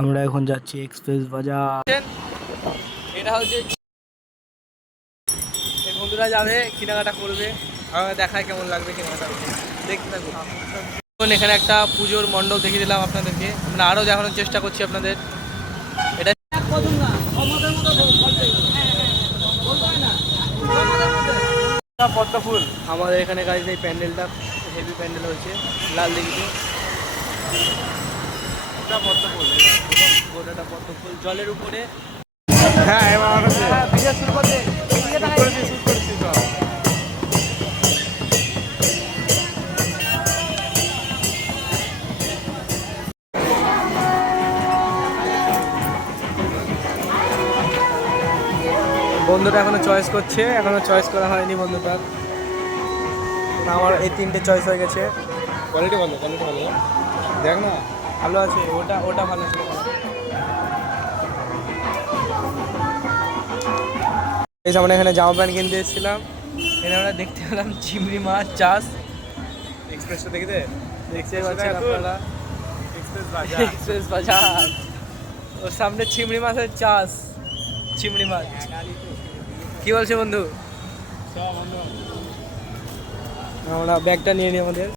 আমরা এখন যাচ্ছি এক্সপ্রেস বাজার। এটা হচ্ছে বন্ধুরা যাবে কেনাকাটা করবে, আমাকে দেখায় কেমন লাগবে কেনাকাটা দেখতে থাকুন। এখানে একটা পুজোর মণ্ডপ দেখিয়ে দিলাম আপনাদেরকে, আমরা আরও দেখানোর চেষ্টা করছি আপনাদের। এটা পদ্ম ফুল আমাদের এখানে গাড়ি, এই প্যান্ডেলটা হেভি প্যান্ডেল হয়েছে লাল দিঘিতে। পদ্ম ফুল, গোটাটা পদ্ম ফুল জলের উপরে। হ্যাঁ ভিডিও শুরু করতে বন্ধুটা এখনো চয়েস করছে, এখনো চয়েস করা হয়নি বন্ধুটার। আমার এই তিনটে চয়েস হয়ে গেছে। কোয়ালিটি ভালো, কোয়ালিটি ভালো, দেখ না ভালো আছে। ওটা ওটা ভালো ছিল। আমরা এখানে জামা প্যান্ট কিনতে এসেছিলাম, এখানে আমরা দেখতে পেলাম চিংড়ি মাছ চাষ। এক্সপ্রেসটা দেখতে পাচ্ছেন আপনারা, এক্সপ্রেস বাজার, ওর সামনে চিংড়ি মাছের চাষ। চিংড়ি মাছ কি বলছে বন্ধু? আমরা ব্যাগটা নিয়ে নিই আমাদের।